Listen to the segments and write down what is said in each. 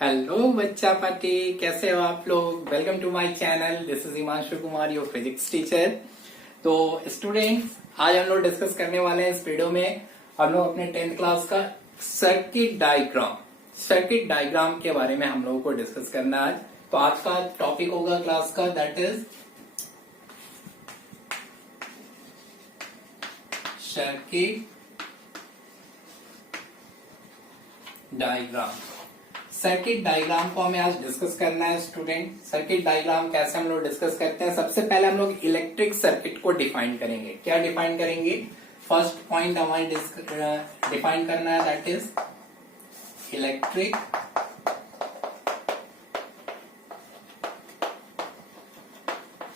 Hello बच्चा party, कैसे हो आप लोग। Welcome to my channel. This is Himanshu Kumar, your physics teacher. तो स्टूडेंट्स, आज हम लोग डिस्कस करने वाले हैं इस वीडियो में हम लोग अपने 10th क्लास का सर्किट डायग्राम के बारे में हम लोगों को डिस्कस करना है आज। तो आज का टॉपिक होगा क्लास का, that is circuit diagram. Circuit diagram को हमें आज डिस्कस करना है स्टूडेंट। सर्किट डायग्राम कैसे हम लोग डिस्कस करते हैं, सबसे पहले हम लोग इलेक्ट्रिक सर्किट को डिफाइन करेंगे। क्या डिफाइन करेंगे? फर्स्ट पॉइंट हमारे डिफाइन करना है, दैट इज इलेक्ट्रिक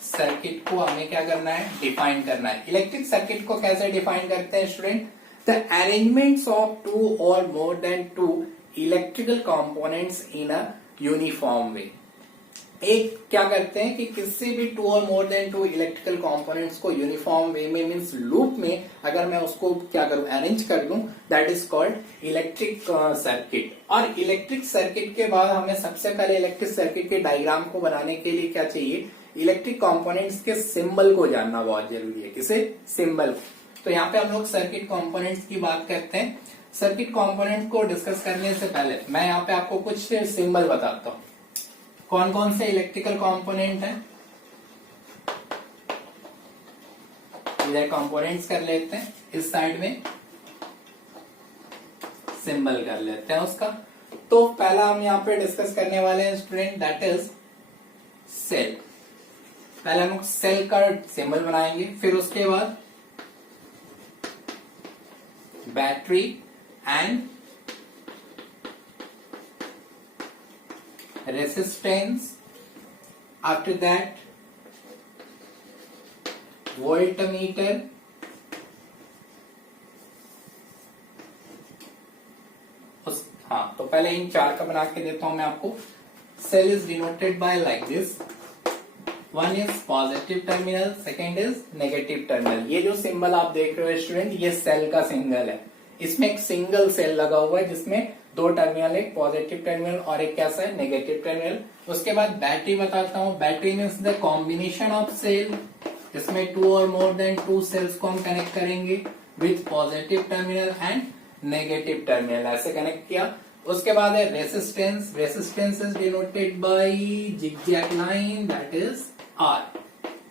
सर्किट को हमें क्या करना है, डिफाइन करना है। इलेक्ट्रिक सर्किट को कैसे डिफाइन करते हैं student? The arrangements of two और more than two electrical components in a uniform way. एक क्या करते हैं कि किसी भी टू और more than two electrical components को यूनिफॉर्म वे में, मींस लूप में अगर मैं उसको क्या करूं, अरेंज कर दूं, that is called electric circuit. और इलेक्ट्रिक सर्किट के बाद हमें सबसे पहले इलेक्ट्रिक सर्किट के डायग्राम को बनाने के लिए क्या चाहिए, इलेक्ट्रिक कंपोनेंट्स के सिंबल को जानना बहुत जरूरी है। किसे? सिंबल। तो यहाँ पे हम लोग सर्किट कंपोनेंट्स की बात करते हैं। सर्किट कंपोनेंट को डिस्कस करने से पहले मैं यहाँ पे आपको कुछ सिंबल बताता हूँ। कौन कौन से इलेक्ट्रिकल कंपोनेंट हैं, इधर कंपोनेंट्स कर लेते हैं, इस साइड में सिंबल कर लेते हैं उसका। तो पहला हम यहाँ पे डिस्कस करने वाले हैं स्टूडेंट, दैट इज सेल। पहले हम लोग सेल का सिंबल बनाएंगे, फिर उसके बाद battery and resistance, after that voltmeter, तो पहले इन चार का बना के देता हूं मैं आपको। Cell is denoted by like this, one is positive terminal, second is negative terminal. ये जो सिंबल आप देख रहे हो स्टूडेंट, ये सेल का सिंबल है। इसमें एक सिंगल सेल लगा हुआ है जिसमें दो टर्मिनल, एक पॉजिटिव टर्मिनल और एक कैसा है, नेगेटिव टर्मिनल। उसके बाद बैटरी बताता हूँ। Battery means the combination of cell, इसमें टू और मोर देन टू सेल्स को हम कनेक्ट करेंगे with positive terminal and negative terminal, ऐसे कनेक्ट किया। उसके बाद है resistance. Resistance is denoted by zigzag line, that is r,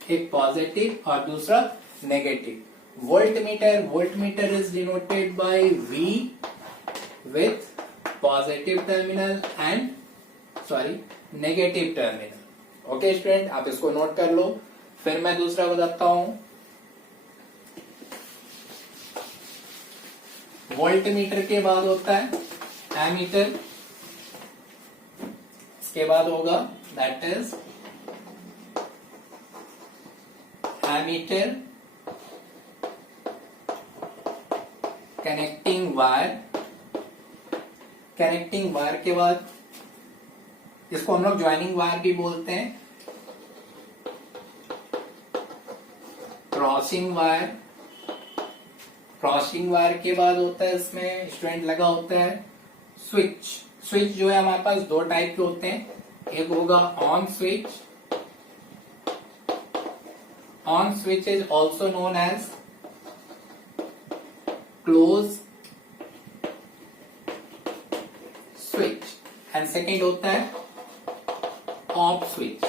एक पॉजिटिव और दूसरा negative. Voltmeter is denoted by V with positive terminal and negative terminal. Okay student, आप इसको नोट कर लो। फिर मैं दूसरा बताता हूं। वोल्टमीटर के बाद होता है एमीटर, इसके बाद होगा that is ammeter, connecting wire. Connecting wire के बाद इसको हम लोग ज्वाइनिंग वायर भी बोलते हैं, क्रॉसिंग वायर। क्रॉसिंग वायर के बाद होता है इसमें स्टूडेंट लगा होता है स्विच। स्विच जो है हमारे पास दो टाइप के होते हैं, एक होगा on switch. On switch is also known as close switch and second होता है off switch.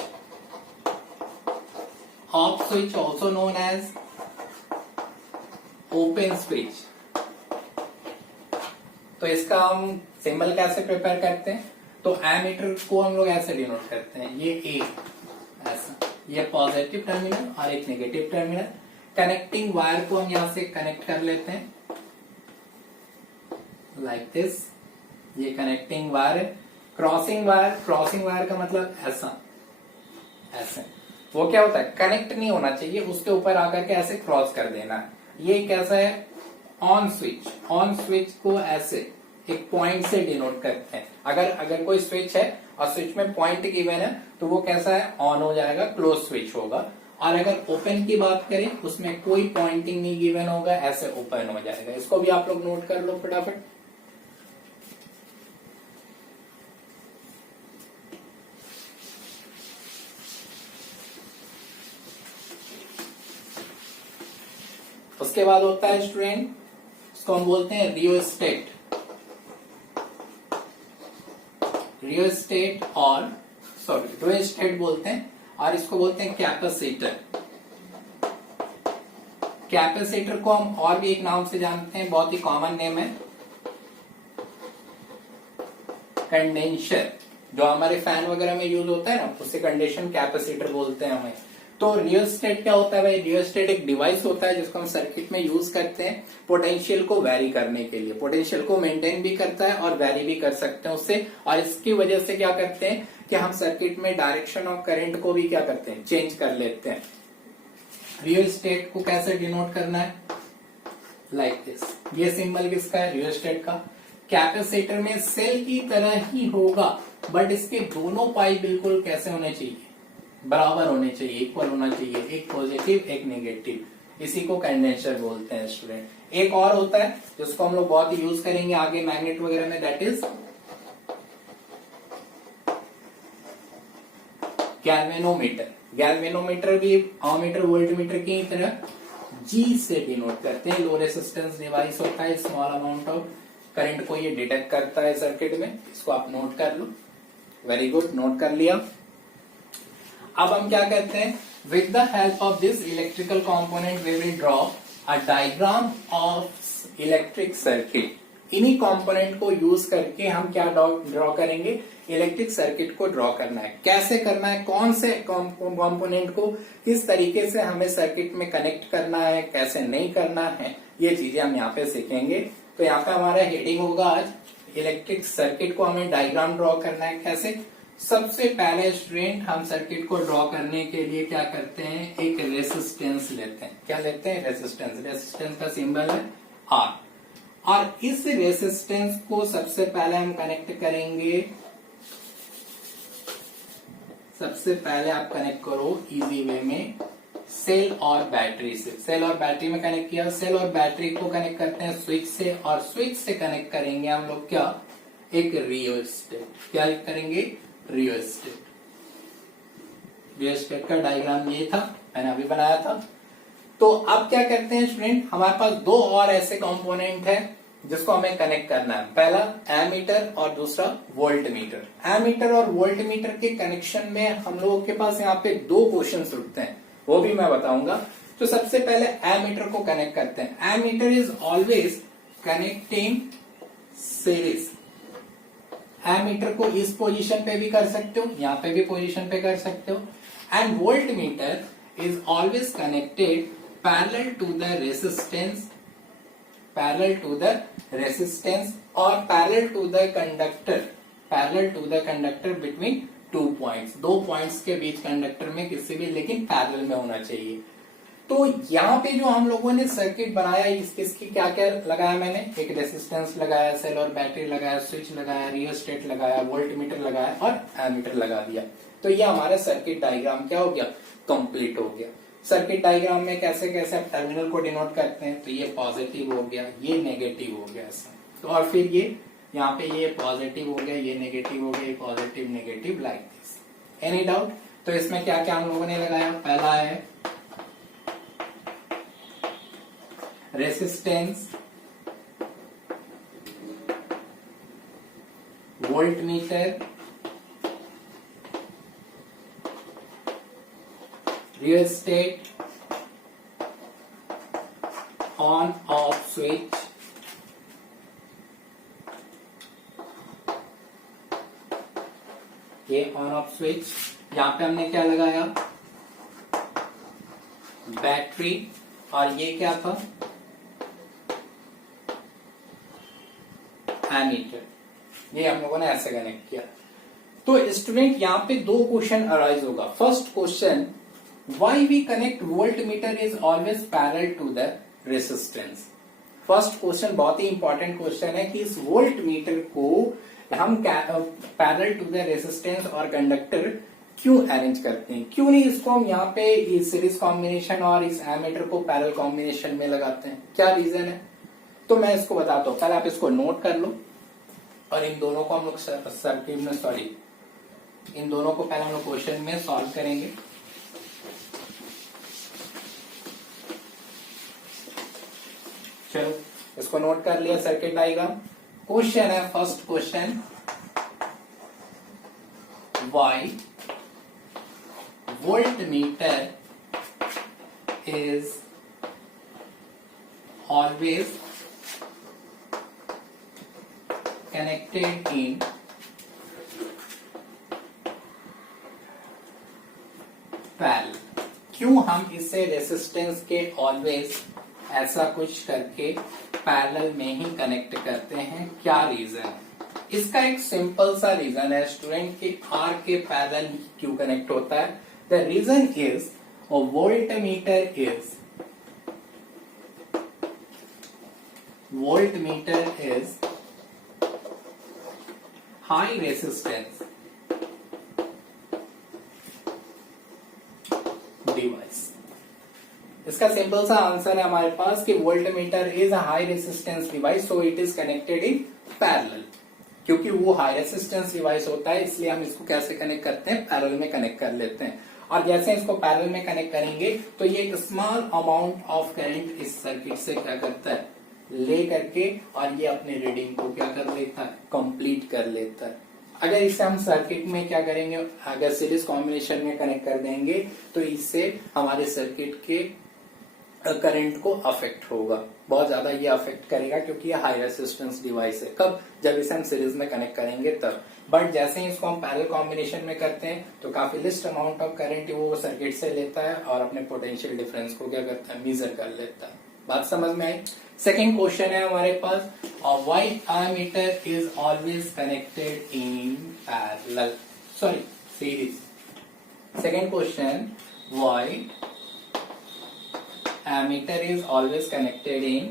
Off switch also known as open switch. तो इसका हम सिंबल कैसे प्रिपेयर करते हैं, तो एमीटर को हम लोग ऐसे डिनोट करते हैं, ये ए ऐसा, ये पॉजिटिव टर्मिनल और एक नेगेटिव टर्मिनल। कनेक्टिंग वायर को हम यहां से कनेक्ट कर लेते हैं लाइक दिस, ये कनेक्टिंग वायर है। क्रॉसिंग वायर, क्रॉसिंग वायर का मतलब ऐसा, ऐसे। वो क्या होता है, कनेक्ट नहीं होना चाहिए, उसके ऊपर आकर के ऐसे क्रॉस कर देना है। ये कैसा है, ऑन स्विच। ऑन स्विच को ऐसे एक पॉइंट से डिनोट करते हैं। अगर कोई स्विच है और स्विच में पॉइंट गिवन है तो वो कैसा है, ऑन हो जाएगा, क्लोज स्विच होगा। और अगर ओपन की बात करें, उसमें कोई पॉइंटिंग नहीं गिवन होगा, ऐसे ओपन हो जाएगा। इसको भी आप लोग नोट कर लो फटाफट। उसके बाद होता है स्टूडेंट, इसको हम बोलते हैं रियोस्टेट। रियोस्टेट और रियोस्टेट बोलते हैं, और इसको बोलते हैं कैपेसिटर। कैपेसिटर को हम और भी एक नाम से जानते हैं, बहुत ही कॉमन नेम है कंडेंसर। जो हमारे फैन वगैरह में यूज होता है ना, उससे कंडेंसर कैपेसिटर बोलते हैं हमें। तो रियोस्टेट क्या होता है भाई? रियोस्टेट एक डिवाइस होता है जिसको हम सर्किट में यूज करते हैं पोटेंशियल को वैरी करने के लिए। पोटेंशियल को मेंटेन भी करता है और वैरी भी कर सकते हैं उससे, और इसकी वजह से क्या करते हैं कि हम सर्किट में डायरेक्शन ऑफ करंट को भी क्या करते हैं, चेंज कर लेते हैं। रियोस्टेट को कैसे डिनोट करना है? Like this. ये सिंबल किसका है? रियोस्टेट का। कैपेसिटर में सेल की तरह ही होगा, बट इसके दोनों पाई बिल्कुल कैसे होने चाहिए? बराबर होने चाहिए, इक्वल होना चाहिए, एक पॉजिटिव एक नेगेटिव। इसी को कंडेंसर बोलते हैं स्टूडेंट। एक और होता है जिसको हम लोग बहुत ही यूज करेंगे आगे मैग्नेट वगैरह में, दैट इज गैल्वेनोमीटर। गैल्वेनोमीटर भी अमीटर वोल्टमीटर की तरह जी से डिनोट करते हैं। लो रेसिस्टेंस डिवाइस होता है, स्मॉल अमाउंट ऑफ करंट को ये डिटेक्ट करता है सर्किट में। इसको आप नोट कर लो। वेरी गुड, नोट कर लिया। अब हम क्या करते हैं, with the help of this electrical component we will draw a diagram of electric circuit. इन्हीं कंपोनेंट को यूज करके हम क्या ड्रॉ करेंगे, इलेक्ट्रिक सर्किट को ड्रॉ करना है। कैसे करना है, कौन से कंपोनेंट को किस तरीके से हमें सर्किट में कनेक्ट करना है, कैसे नहीं करना है, ये चीजें हम यहाँ पे सीखेंगे। तो यहाँ पे हमारा हेडिंग होगा आज इलेक्ट्रिक सर्किट को हमें डायग्राम ड्रॉ करना है। कैसे? सबसे पहले स्टूडेंट हम सर्किट को ड्रॉ करने के लिए क्या करते हैं, एक रेसिस्टेंस लेते हैं। क्या लेते हैं? रेसिस्टेंस। रेसिस्टेंस का सिंबल है आर, और इस रेसिस्टेंस को सबसे पहले हम कनेक्ट करेंगे। सबसे पहले आप कनेक्ट करो इजी वे में सेल और बैटरी से। सेल और बैटरी में कनेक्ट किया। सेल और बैटरी को कनेक्ट करते हैं स्विच से, और स्विच से कनेक्ट करेंगे हम लोग क्या, एक रियोस्टेट। क्या करेंगे? रियोस्टेट। रियोस्टेट का डायग्राम ये था, मैंने अभी बनाया था। तो अब क्या करते हैं स्टूडेंट, हमारे पास दो और ऐसे कंपोनेंट है जिसको हमें कनेक्ट करना है। पहला एमीटर और दूसरा वोल्ट मीटर। एमीटर और वोल्ट मीटर के कनेक्शन में हम लोगों के पास यहाँ पे दो क्वेश्चंस उठते हैं, वो भी मैं बताऊंगा। तो सबसे पहले एमीटर को कनेक्ट करते हैं। Ammeter is always connecting series. Ammeter को इस पोजीशन पे भी कर सकते हो, यहाँ पे भी पोजीशन पे कर सकते हो। And voltmeter is always connected parallel to the resistance, parallel to the resistance और parallel to the conductor, parallel to the conductor between 2 points. 2 points के बीच कंडक्टर में किसी भी, लेकिन पैरेलल में होना चाहिए। तो यहाँ पे जो हम लोगों ने सर्किट बनाया, इसकी क्या क्या लगाया मैंने, एक रेसिस्टेंस लगाया, सेल और बैटरी लगाया, स्विच लगाया, रियोस्टेट लगाया, वोल्ट मीटर लगाया और एमीटर लगा दिया। तो ये हमारा सर्किट डायग्राम क्या हो गया, कंप्लीट हो गया। सर्किट डायग्राम में कैसे कैसे आप टर्मिनल को डिनोट करते हैं, तो ये पॉजिटिव हो गया, ये नेगेटिव हो गया ऐसा। तो और फिर ये यहाँ पे ये पॉजिटिव हो गया, ये नेगेटिव हो गया, ये positive negative, like this. Any doubt? तो इसमें क्या क्या हम लोगों ने लगाया, पहला है resistance, volt meter, rheostat, on off switch, ये ऑन ऑफ स्विच। यहां पे हमने क्या लगाया, बैटरी, और ये क्या था, एमीटर। ये हम लोगों ने ऐसे कनेक्ट किया। तो स्टूडेंट यहाँ पे दो क्वेश्चन अराइज होगा। First question, why we connect voltmeter is always parallel to the resistance. First question बहुत ही इंपॉर्टेंट क्वेश्चन है कि इस वोल्ट मीटर को हम पैरेलल टू द रेसिस्टेंस और कंडक्टर क्यों अरेंज करते हैं, क्यों नहीं इसको हम यहाँ पे इस सीरीज कॉम्बिनेशन और इस एमीटर को पैरेलल कॉम्बिनेशन में लगाते हैं, क्या रीजन है? तो मैं इसको बताता हूँ, पहले आप इसको नोट कर लो, और इन दोनों को हम लोग सर्किट में, सॉरी, इन दोनों को पहले हम लोग क्वेश्चन में सॉल्व करेंगे। चलो इसको नोट कर लिया, सर्किट डायग्राम। क्वेश्चन है, first question, why voltmeter is always connected in parallel. क्यों हम इसे रेसिस्टेंस के ऑलवेज ऐसा कुछ करके पैरेलल में ही कनेक्ट करते हैं, क्या रीजन है? इसका एक सिंपल सा रीजन है स्टूडेंट कि आर के पैरेलल क्यों कनेक्ट होता है। The reason is voltmeter is high resistance device. इसका सिंपल सा आंसर है हमारे पास कि voltmeter is a high resistance device, so it is connected in parallel. क्योंकि वो हाई रेसिस्टेंस डिवाइस होता है, इसलिए हम इसको कैसे कनेक्ट करते हैं, पैरेलल में कनेक्ट कर लेते हैं। और जैसे इसको पैरेलल में कनेक्ट करेंगे तो ये एक स्मॉल अमाउंट ऑफ करंट इस सर्किट से क्या करता है, ले करके और ये अपने रीडिंग को क्या कर लेता है, कंप्लीट कर लेता है। अगर इसे हम सर्किट में क्या करेंगे, अगर सीरीज कॉम्बिनेशन में कनेक्ट कर देंगे तो इससे हमारे सर्किट के करंट को अफेक्ट होगा, बहुत ज्यादा ये अफेक्ट करेगा, क्योंकि ये हाई रेसिस्टेंस डिवाइस है। कब? जब इसे हम सीरीज में कनेक्ट करेंगे तब। बट जैसे ही इसको हम पैरेलल कॉम्बिनेशन में करते हैं तो काफी लिस्ट अमाउंट ऑफ करंट वो सर्किट से लेता है और अपने पोटेंशियल डिफरेंस को क्या करता है, मेजर कर लेता है। बात समझ में आई? सेकेंड क्वेश्चन है हमारे पास, why ammeter is always connected in parallel, sorry series. Second question, why ammeter is always connected in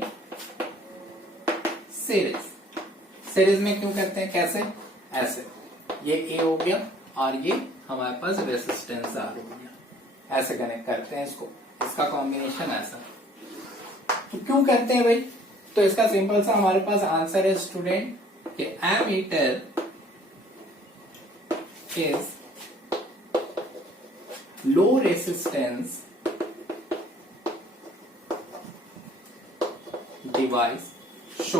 series। Series में क्यों करते हैं, कैसे? ऐसे, ये A हो गया और ये हमारे पास रेसिस्टेंस R हो गया, ऐसे कनेक्ट करते हैं इसको, इसका कॉम्बिनेशन ऐसा। तो क्यों करते हैं भाई? तो इसका सिंपल सा हमारे पास आंसर है स्टूडेंट कि ammeter is low resistance device, so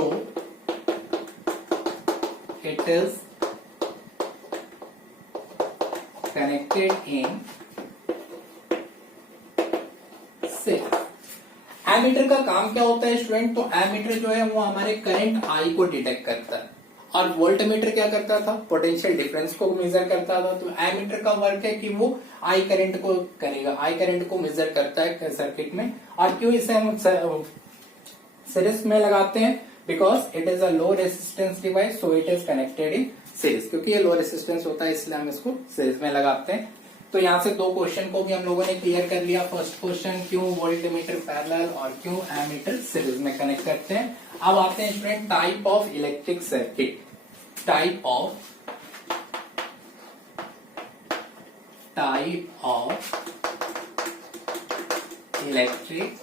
it is connected in series। Ammeter का काम क्या होता है स्टूडेंट? तो एमीटर जो है वो हमारे करंट आई को डिटेक्ट करता है और वोल्टमीटर क्या करता था, पोटेंशियल डिफरेंस को मेजर करता था। तो एमीटर का वर्क है कि वो आई करंट को करेगा, आई करंट को मेजर करता है सर्किट में। और क्यों इसे हम सीरीज में लगाते हैं? Because it is a low resistance device, so it is connected in series. क्योंकि ये लो रेसिस्टेंस होता है इसलिए हम इसको सीरीज में लगाते हैं। तो यहाँ से दो क्वेश्चन को भी हम लोगों ने क्लियर कर लिया। फर्स्ट क्वेश्चन, क्यों वोल्टमीटर पैरेलल और क्यों एमीटर सीरीज में कनेक्ट करते हैं। अब आते हैं student type of electric circuit. Type of electric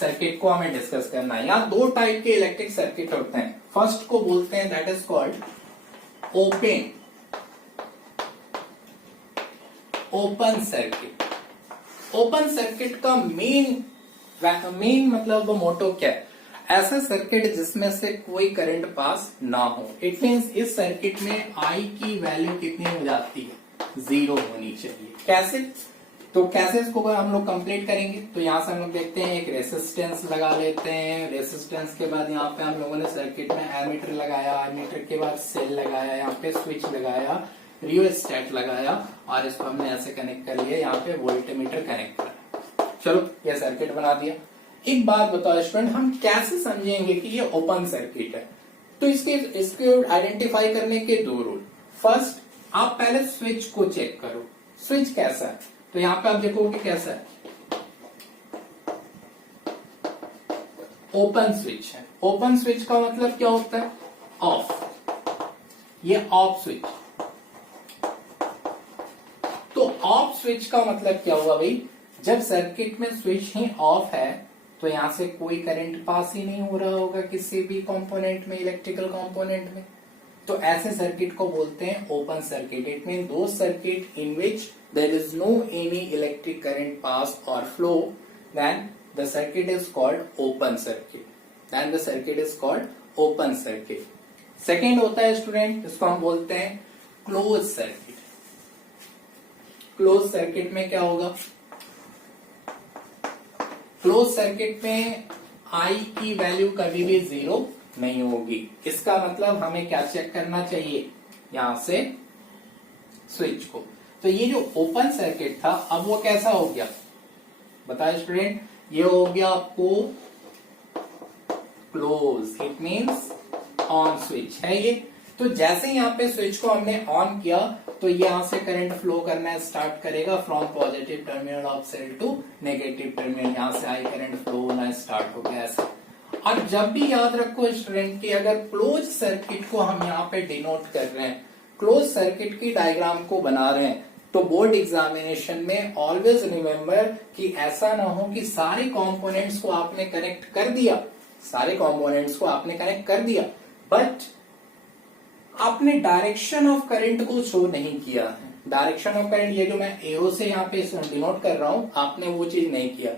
circuit को हमें डिस्कस करना है। यहाँ दो टाइप के इलेक्ट्रिक सर्किट होते हैं। फर्स्ट को बोलते हैं that is called open circuit. Open circuit का मेन मतलब मोटो क्या है? ऐसा सर्किट जिसमें से कोई करंट पास ना हो। इट मीन्स इस सर्किट में आई की वैल्यू कितनी हो जाती है, 0 होनी चाहिए। कैसे? तो कैसे इसको हम लोग कंप्लीट करेंगे? तो यहाँ से हम लोग देखते हैं, एक रेसिस्टेंस लगा लेते हैं। रेसिस्टेंस के बाद यहाँ पे हम लोगों ने सर्किट में एमीटर लगाया, एमीटर के बाद सेल लगाया, यहाँ पे स्विच लगाया, रियोस्टेट लगाया और इसको हमने ऐसे कनेक्ट कर लिया। यहाँ पे वोल्टमीटर कनेक्ट करा। चलो ये सर्किट बना दिया। एक बात बताओ स्टूडेंट, हम कैसे समझेंगे कि ये ओपन सर्किट है? तो इसके आइडेंटिफाई करने के दो रूल। फर्स्ट, आप पहले स्विच को चेक करो, स्विच कैसा है। तो यहाँ पे आप देखोगे कैसा है, ओपन स्विच है। ओपन स्विच का मतलब क्या होता है, ऑफ। ये ऑफ स्विच। तो ऑफ स्विच का मतलब क्या हुआ भाई, जब सर्किट में स्विच ही ऑफ है तो यहां से कोई करंट पास ही नहीं हो रहा होगा किसी भी कंपोनेंट में, इलेक्ट्रिकल कंपोनेंट में। तो ऐसे सर्किट को बोलते हैं open circuit. It mean the circuit in which there is no any electric current pass और flow, then the circuit is called open circuit. Then the circuit is called open circuit. Second होता है student, इसको हम बोलते हैं close circuit. Close circuit में क्या होगा? क्लोज सर्किट में I की वैल्यू कभी भी 0 नहीं होगी. इसका मतलब हमें क्या चेक करना चाहिए? यहां से स्विच को. तो ये जो ओपन सर्किट था, अब वो कैसा हो गया बताए स्टूडेंट? ये हो गया आपको close. It means on switch है ये. तो जैसे यहाँ पे स्विच को हमने ऑन किया तो यहां से करंट फ्लो करना स्टार्ट करेगा from positive terminal of cell to negative terminal. यहां से आई करंट फ्लो होना स्टार्ट हो गया ऐसा. और जब भी याद रखो स्टूडेंट कि अगर क्लोज सर्किट को हम यहाँ पे डिनोट कर रहे हैं, क्लोज सर्किट की डायग्राम को बना रहे हैं, तो बोर्ड एग्जामिनेशन में ऑलवेज रिमेम्बर कि ऐसा ना हो कि सारे कंपोनेंट्स को आपने कनेक्ट कर दिया, सारे कंपोनेंट्स को आपने कनेक्ट कर दिया, बट आपने डायरेक्शन ऑफ करंट को शो नहीं किया है. डायरेक्शन ऑफ करंट, ये जो मैं एरो से यहाँ पे डिनोट कर रहा हूं, आपने वो चीज नहीं किया,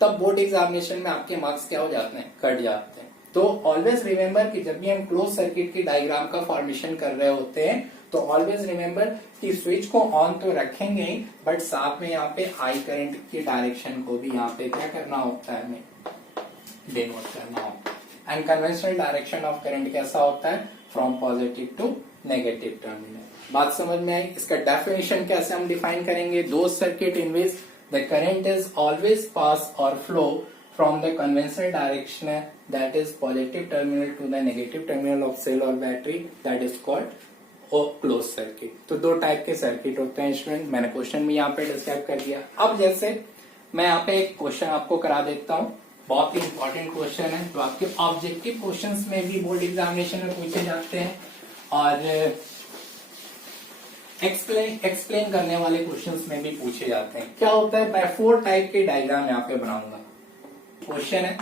तब बोर्ड एग्जामिनेशन में आपके मार्क्स क्या हो जाते हैं? कट जाते हैं. तो ऑलवेज रिमेम्बर कि जब भी हम क्लोज सर्किट की डायग्राम का फॉर्मेशन कर रहे होते हैं तो ऑलवेज रिमेम्बर कि स्विच को ऑन तो रखेंगे ही, बट साथ में यहाँ पे आई करंट की डायरेक्शन को भी यहाँ पे क्या करना होता है? हमें डिनोट करना होता है. And conventional direction of current कैसा होता है? From positive to negative terminal. बात समझ में आई? इसका डेफिनेशन कैसे हम डिफाइन करेंगे? दो circuit in which the current is always pass or flow from the conventional direction, that is positive terminal to the negative terminal of cell or battery, that is called closed circuit. तो दो type के circuit होते हैं student. मैंने question भी यहाँ पे describe कर दिया. अब जैसे मैं यहाँ पे एक क्वेश्चन आपको करा देता हूँ, बहुत ही इंपॉर्टेंट क्वेश्चन है जो आपके ऑब्जेक्टिव क्वेश्चंस में भी बोर्ड एग्जामिनेशन में पूछे जाते हैं और एक्सप्लेन करने वाले क्वेश्चंस में भी पूछे जाते हैं. क्या होता है? मैं 4 टाइप के डायग्राम यहाँ पे बनाऊंगा. क्वेश्चन है,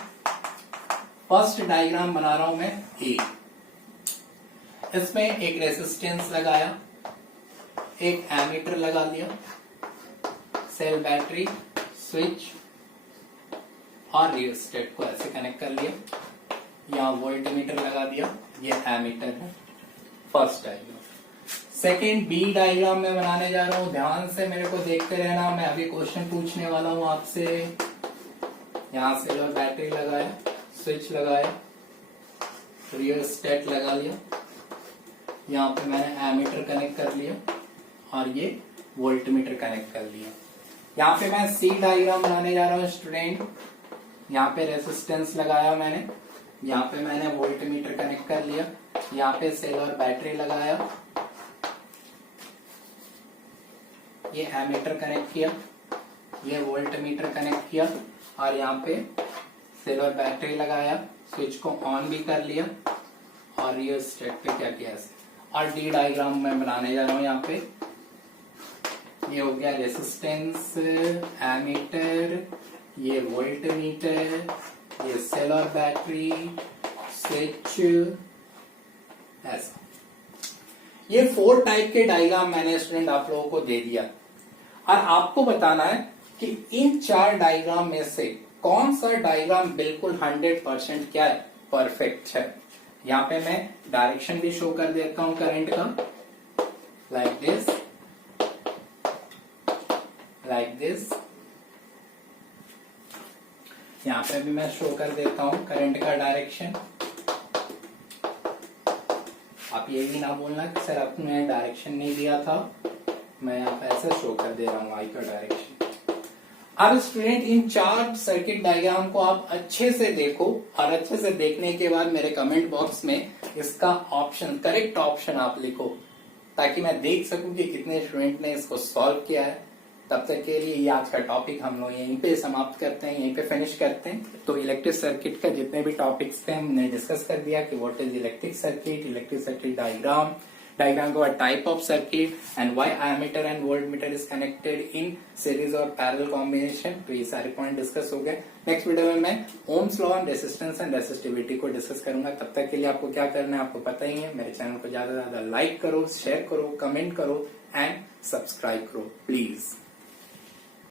फर्स्ट डायग्राम बना रहा हूं मैं ए. इसमें एक रेसिस्टेंस लगाया, एक एमीटर लगा दिया, सेल, बैटरी, स्विच और रियोस्टेट को ऐसे कनेक्ट कर लिया. यहाँ वोल्टमीटर लगा दिया, ये एमीटर है. First diagram. Second b diagram में बनाने जा रहा हूं. ध्यान से मेरे को देखते रहना, मैं अभी क्वेश्चन पूछने वाला हूं आपसे. यहां सेल और बैटरी लगाया, स्विच लगाया, रियोस्टेट लगा लिया, यहाँ पे मैंने एमीटर कनेक्ट कर लिया और ये वोल्टमीटर कनेक्ट कर लिया. यहाँ पे मैं सी डायग्राम बनाने जा रहा हूँ स्टूडेंट. यहाँ पे रेसिस्टेंस लगाया मैंने, यहाँ पे मैंने वोल्टमीटर कनेक्ट कर लिया, यहाँ पे सेल और बैटरी लगाया, ये एमीटर कनेक्ट किया, ये वोल्टमीटर कनेक्ट किया और यहाँ पे सेल और बैटरी लगाया, स्विच को ऑन भी कर लिया और ये स्टेट पे क्या किया ऐसे. और डी डायग्राम में बनाने जा रहा हूँ. यहाँ पे ये हो गया रेसिस्टेंस, एमीटर, ये वोल्टमीटर, ये सेल और बैटरी, स्विच, ऐसा. ये 4 टाइप के डायग्राम मैंने स्टूडेंट आप लोगों को दे दिया और आपको बताना है कि इन 4 डायग्राम में से कौन सा डायग्राम बिल्कुल 100% क्या है? परफेक्ट है. यहाँ पे मैं डायरेक्शन भी शो कर देता हूं करंट का, लाइक दिस, लाइक दिस. यहाँ पे भी मैं शो कर देता हूं करंट का डायरेक्शन. आप ये भी ना बोलना कि सर आपने डायरेक्शन नहीं दिया था, मैं यहाँ पे ऐसे शो कर दे रहा हूँ आई का डायरेक्शन. अब स्टूडेंट इन 4 सर्किट डायग्राम को आप अच्छे से देखो और अच्छे से देखने के बाद मेरे कमेंट बॉक्स में इसका ऑप्शन, करेक्ट ऑप्शन आप लिखो ताकि मैं देख सकूं कि कितने स्टूडेंट ने इसको सॉल्व किया है. तब तक के लिए ये आज का टॉपिक हम लोग यहीं पे समाप्त करते हैं, यहीं पे फिनिश करते हैं. तो इलेक्ट्रिक सर्किट का जितने भी टॉपिक्स थे हमने डिस्कस कर दिया कि what is electric circuit diagram, diagram का type of circuit and why ammeter and voltmeter is connected in series और पैरेलल कॉम्बिनेशन. तो ये सारे पॉइंट डिस्कस हो गए. नेक्स्ट वीडियो में मैं Ohm's law on resistance and resistivity को डिस्कस करूंगा. तब तक के लिए आपको क्या करना है आपको पता ही है. मेरे चैनल को ज्यादा से ज्यादा लाइक करो, शेयर करो, कमेंट करो एंड सब्सक्राइब करो प्लीज.